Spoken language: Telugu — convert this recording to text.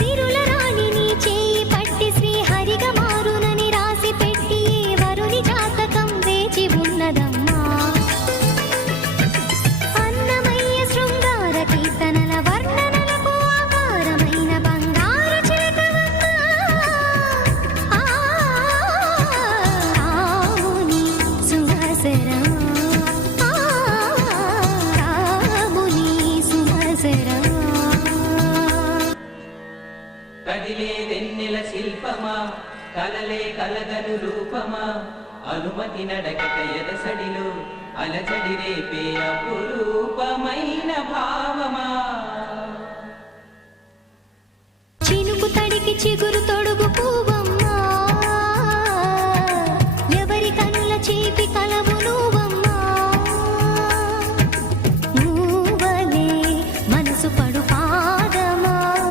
సిరుల రాణిని చేయి పట్టి శ్రీహరిగా మారునని రాసి పెట్టి వరుని జాతకం వేచి ఉన్నదమ్మా. అన్నమయ్య శృంగార కీర్తనల వర్ణనలకు ఆకారమైన బంగారు చిలకవమ్మ. రాముని సుమసరమా, రాముని సుమసరమా. కదిలే వెన్నెల శిల్పమా, కలలే కలగను రూపమా, అనుమతి నడకట ఎదసడిలో అలజడి రేపే అపురూపమైన భావమా. చినుకు తడికి చిగురు